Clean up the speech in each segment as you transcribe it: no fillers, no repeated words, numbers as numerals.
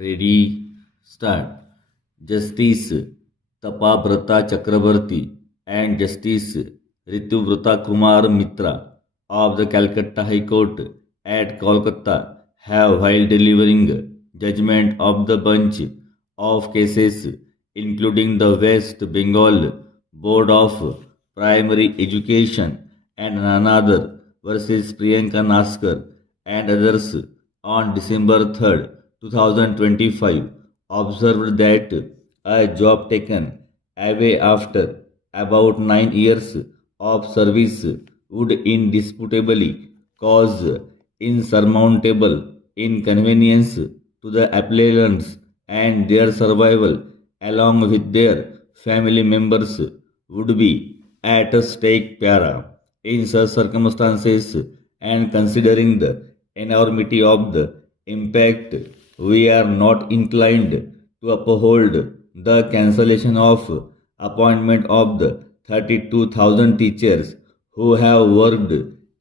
Ready, start. Justice Tapabrata Chakrabarti and Justice Ritubrata Kumar Mitra of the Calcutta High Court at Kolkata have, while delivering judgment of the bunch of cases, including the West Bengal Board of Primary Education and another versus Priyanka Naskar and others on December 3rd, 2025, observed that a job taken away after about 9 years of service would indisputably cause insurmountable inconvenience to the applicants and their survival along with their family members would be at stake para. In such circumstances and considering the enormity of the impact, we are not inclined to uphold the cancellation of appointment of the 32,000 teachers who have worked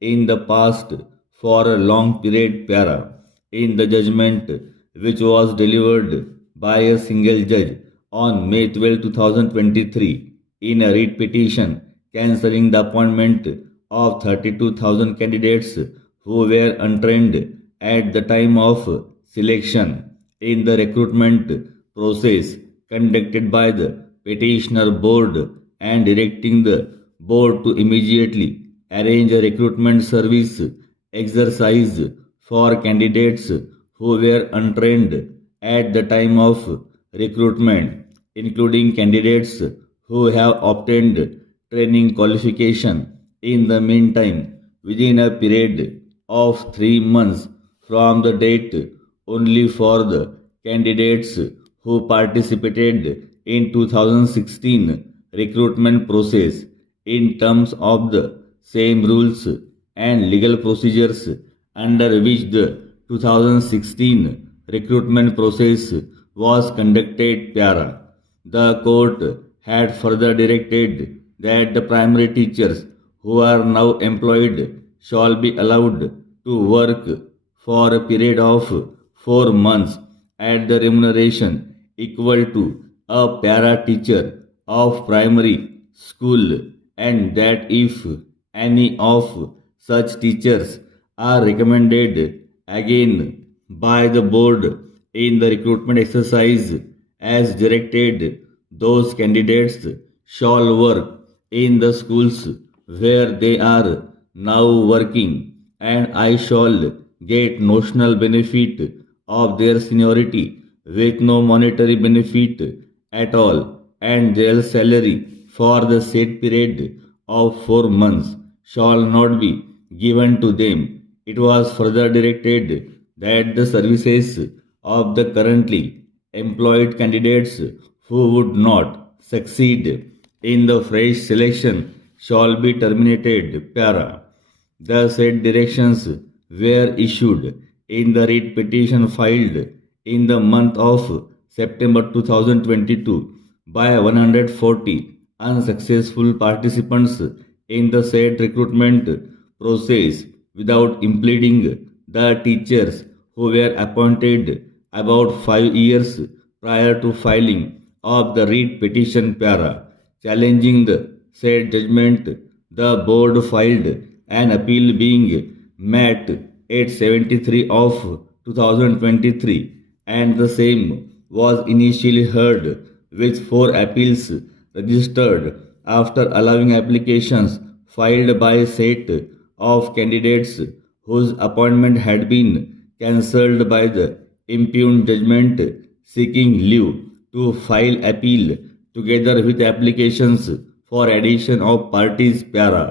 in the past for a long period para. In the judgment which was delivered by a single judge on May 12, 2023 in a writ petition cancelling the appointment of 32,000 candidates who were untrained at the time of selection in the recruitment process conducted by the petitioner board and directing the board to immediately arrange a recruitment service exercise for candidates who were untrained at the time of recruitment, including candidates who have obtained training qualification in the meantime within a period of 3 months from the date only for the candidates who participated in 2016 recruitment process in terms of the same rules and legal procedures under which the 2016 recruitment process was conducted para. The court had further directed that the primary teachers who are now employed shall be allowed to work for a period of 4 months at the remuneration equal to a para teacher of primary school, and that if any of such teachers are recommended again by the board in the recruitment exercise as directed, those candidates shall work in the schools where they are now working, and I shall get notional benefit of their seniority with no monetary benefit at all, and their salary for the said period of 4 months shall not be given to them. It was further directed that the services of the currently employed candidates who would not succeed in the fresh selection shall be terminated para. The said directions were issued in the writ petition filed in the month of September 2022 by 140 unsuccessful participants in the said recruitment process without impeding the teachers who were appointed about 5 years prior to filing of the writ petition para. Challenging the said judgment, the board filed an appeal being met at 73 of 2023, and the same was initially heard with 4 appeals registered after allowing applications filed by a set of candidates whose appointment had been cancelled by the impugned judgment seeking leave to file appeal together with applications for addition of parties para.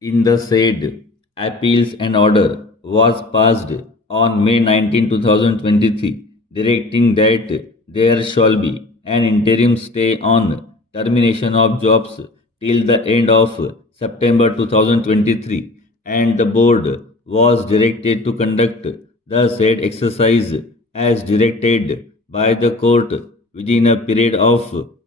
In the said appeals, an order was passed on May 19, 2023, directing that there shall be an interim stay on termination of jobs till the end of September 2023, and the board was directed to conduct the said exercise as directed by the court within a period of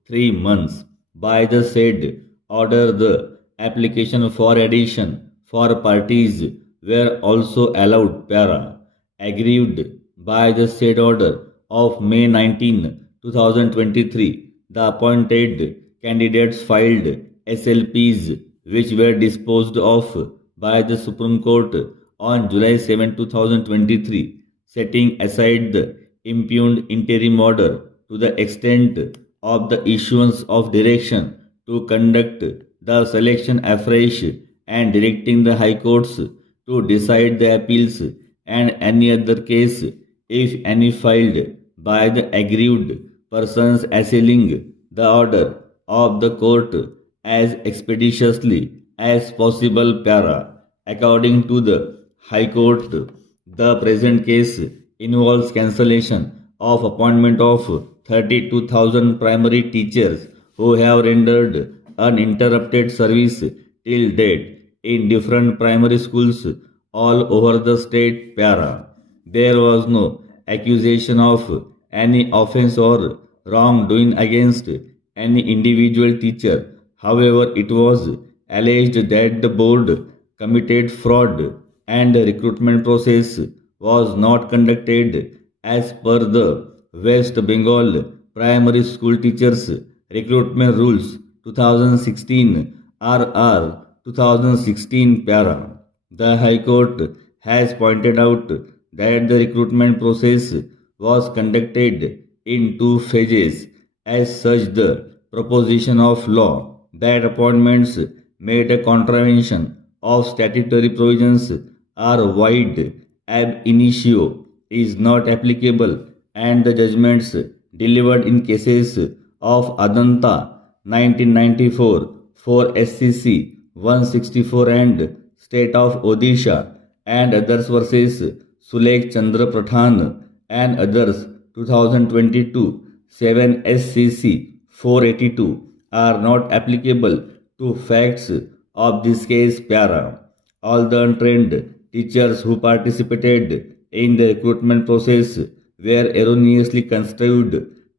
3 months. By the said order, the application for addition for parties were also allowed para. Aggrieved by the said order of May 19, 2023, the appointed candidates filed SLPs which were disposed of by the Supreme Court on July 7, 2023, setting aside the impugned interim order to the extent of the issuance of direction to conduct the selection afresh and directing the High Courts to decide the appeals and any other case, if any, filed by the aggrieved persons assailing the order of the court as expeditiously as possible. Para. According to the High Court, the present case involves cancellation of appointment of 32,000 primary teachers who have rendered uninterrupted service till date in different primary schools all over the state. Para. There was no accusation of any offense or wrongdoing against any individual teacher. However, it was alleged that the board committed fraud and the recruitment process was not conducted as per the West Bengal Primary School Teachers Recruitment Rules 2016 RR 2016. Para. The High Court has pointed out that the recruitment process was conducted in two phases. As such, the proposition of law that appointments made a contravention of statutory provisions are void ab initio is not applicable, and the judgments delivered in cases of Adanta 1994 for SCC 164 and State of Odisha and others versus Sulekh Chandra Pradhan and others 2022 7 SCC 482 are not applicable to facts of this case. Para. All the untrained teachers who participated in the recruitment process were erroneously construed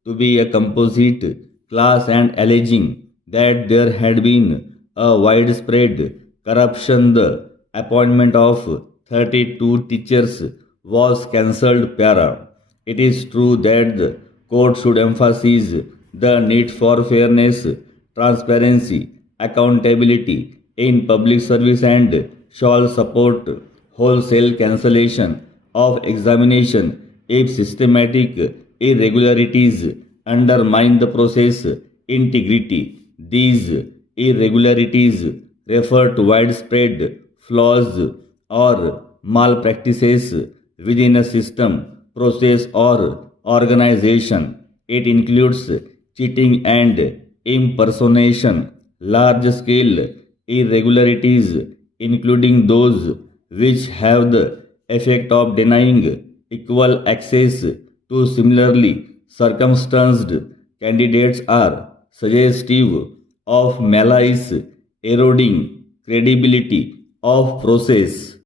to be a composite class and alleging that there had been a widespread corruption. The appointment of 32 teachers was cancelled. Para. It is true that the court should emphasize the need for fairness, transparency, accountability in public service and shall support wholesale cancellation of examination if systematic irregularities undermine the process integrity. These irregularities refer to widespread flaws or malpractices within a system, process, or organization. It includes cheating and impersonation, large scale irregularities, including those which have the effect of denying equal access to similarly circumstanced candidates, are suggestive of malice, eroding credibility of process.